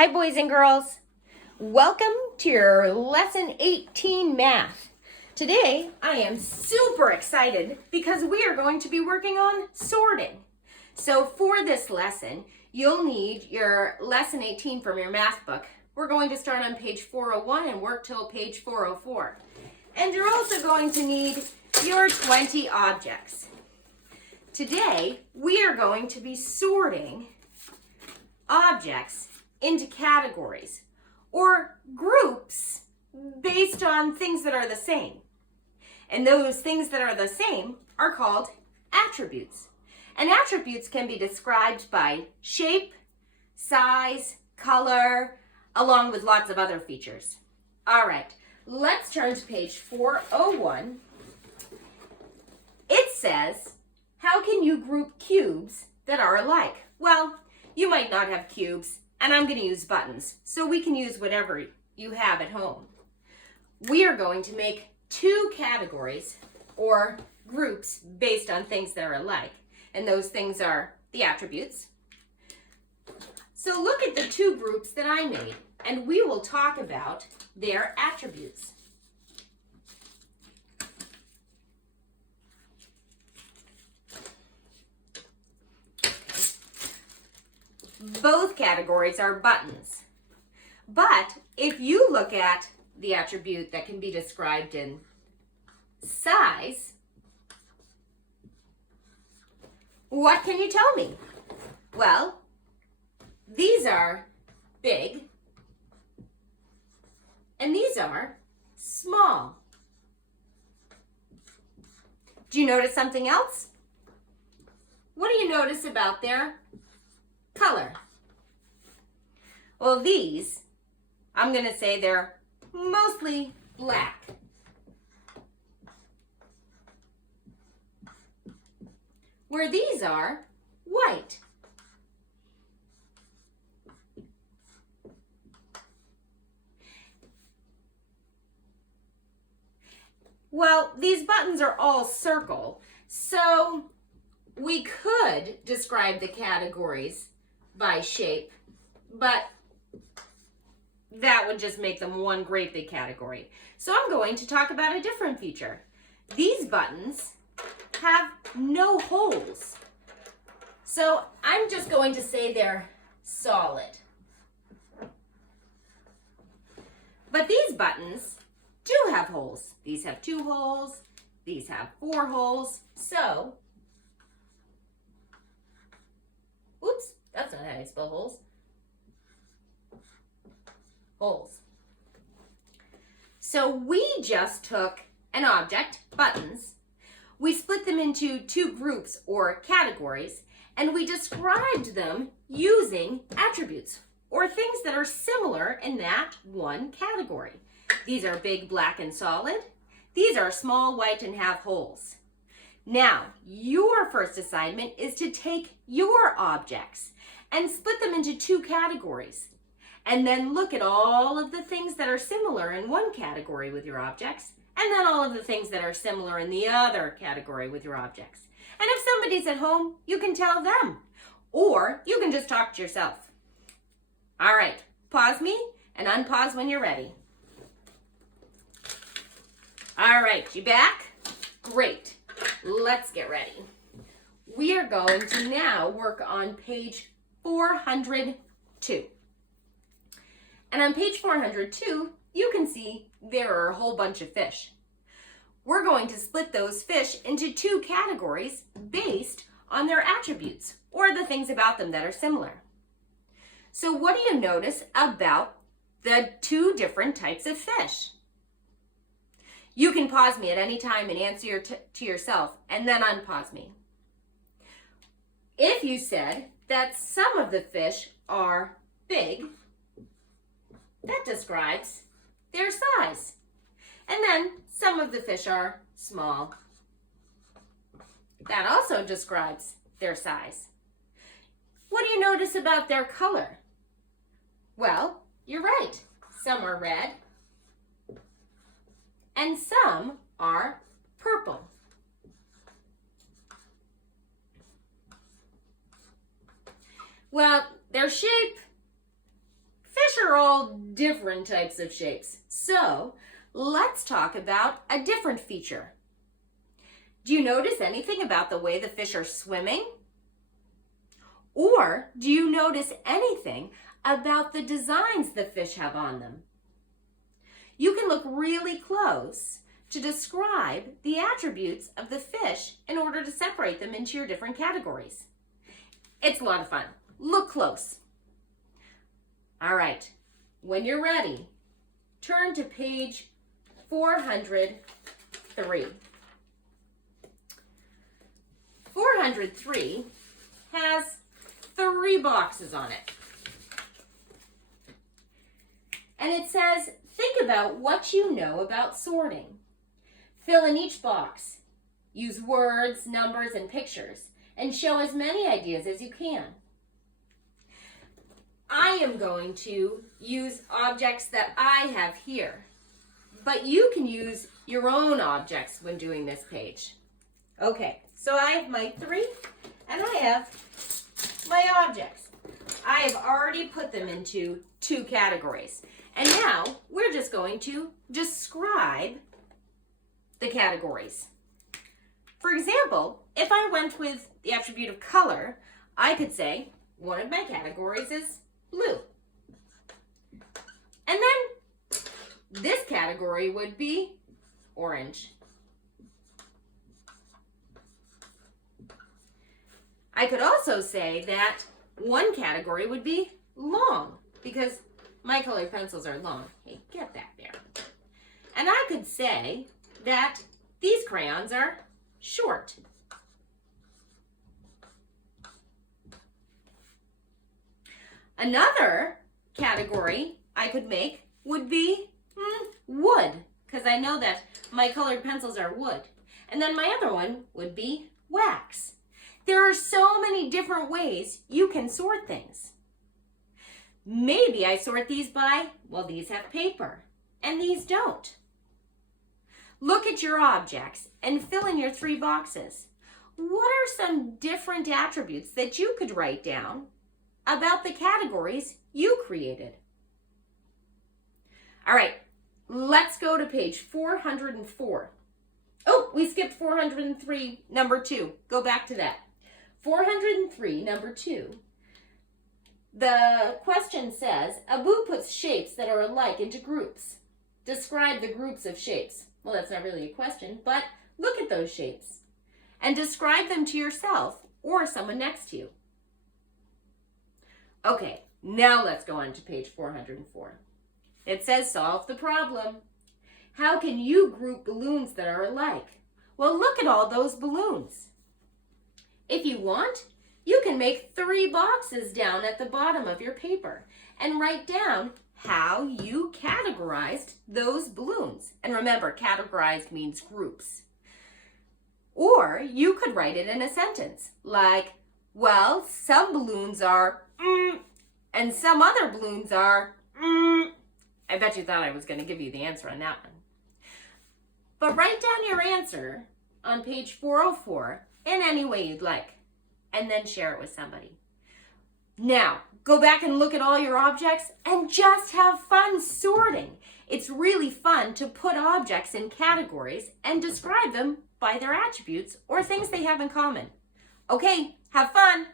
Hi, boys and girls. Welcome to your Lesson 18 Math. Today, I am super excited because we are going to be working on sorting. So for this lesson, you'll need your Lesson 18 from your math book. We're going to start on page 401 and work till page 404. And you're also going to need your 20 objects. Today, we are going to be sorting objects into categories or groups based on things that are the same. And those things that are the same are called attributes. And attributes can be described by shape, size, color, along with lots of other features. All right, let's turn to page 401. It says, how can you group cubes that are alike? Well, you might not have cubes, and I'm going to use buttons, so we can use whatever you have at home. We are going to make two categories or groups based on things that are alike, and those things are the attributes. So look at the two groups that I made, and we will talk about their attributes. Both categories are buttons. But if you look at the attribute that can be described in size, what can you tell me? Well, these are big and these are small. Do you notice something else? What do you notice about their color? Well, these, I'm going to say they're mostly black. Where these are white. Well, these buttons are all circle, so we could describe the categories by shape, but that would just make them one great big category. So I'm going to talk about a different feature. These buttons have no holes. So I'm just going to say they're solid. But these buttons do have holes. These have 2 holes. These have 4 holes. So, oops, that's not how you spell holes. Holes. So we just took an object, buttons, we split them into 2 groups or categories, and we described them using attributes or things that are similar in that one category. These are big, black, and solid. These are small, white, and have holes. Now, your first assignment is to take your objects and split them into 2 categories. And then look at all of the things that are similar in one category with your objects, and then all of the things that are similar in the other category with your objects. And if somebody's at home, you can tell them, or you can just talk to yourself. All right, pause me and unpause when you're ready. All right, you back? Great. Let's get ready. We are going to now work on page 402. And on page 402, you can see there are a whole bunch of fish. We're going to split those fish into 2 categories based on their attributes or the things about them that are similar. So what do you notice about the 2 different types of fish? You can pause me at any time and answer to yourself and then unpause me. If you said that some of the fish are big, that describes their size. And then some of the fish are small. That also describes their size. What do you notice about their color? Well, you're right. Some are red and some are purple. Well, their shape fish are all different types of shapes. So let's talk about a different feature. Do you notice anything about the way the fish are swimming? Or do you notice anything about the designs the fish have on them? You can look really close to describe the attributes of the fish in order to separate them into your different categories. It's a lot of fun. Look close. All right, when you're ready, turn to page 403. 403 has 3 boxes on it. And it says, think about what you know about sorting. Fill in each box. Use words, numbers, and pictures, and show as many ideas as you can. I am going to use objects that I have here, but you can use your own objects when doing this page. Okay, so I have my 3, and I have my objects. I have already put them into 2 categories, and now we're just going to describe the categories. For example, if I went with the attribute of color, I could say one of my categories is blue. And then this category would be orange. I could also say that one category would be long, because my colored pencils are long. Hey, get that there. And I could say that these crayons are short. Another category I could make would be wood, because I know that my colored pencils are wood. And then my other one would be wax. There are so many different ways you can sort things. Maybe I sort these by, well, these have paper, and these don't. Look at your objects and fill in your 3 boxes. What are some different attributes that you could write down about the categories you created? All right, let's go to page 404. Oh, we skipped 403, number 2. Go back to that. 403, number 2. The question says, Abu puts shapes that are alike into groups. Describe the groups of shapes. Well, that's not really a question, but look at those shapes and describe them to yourself or someone next to you. Okay, now let's go on to page 404. It says solve the problem. How can you group balloons that are alike? Well, look at all those balloons. If you want, you can make 3 boxes down at the bottom of your paper and write down how you categorized those balloons. And remember, categorized means groups. Or you could write it in a sentence like, well, some balloons are and some other balloons are I bet you thought I was going to give you the answer on that one. But write down your answer on page 404 in any way you'd like, and then share it with somebody. Now, go back and look at all your objects and just have fun sorting. It's really fun to put objects in categories and describe them by their attributes or things they have in common. Okay, have fun.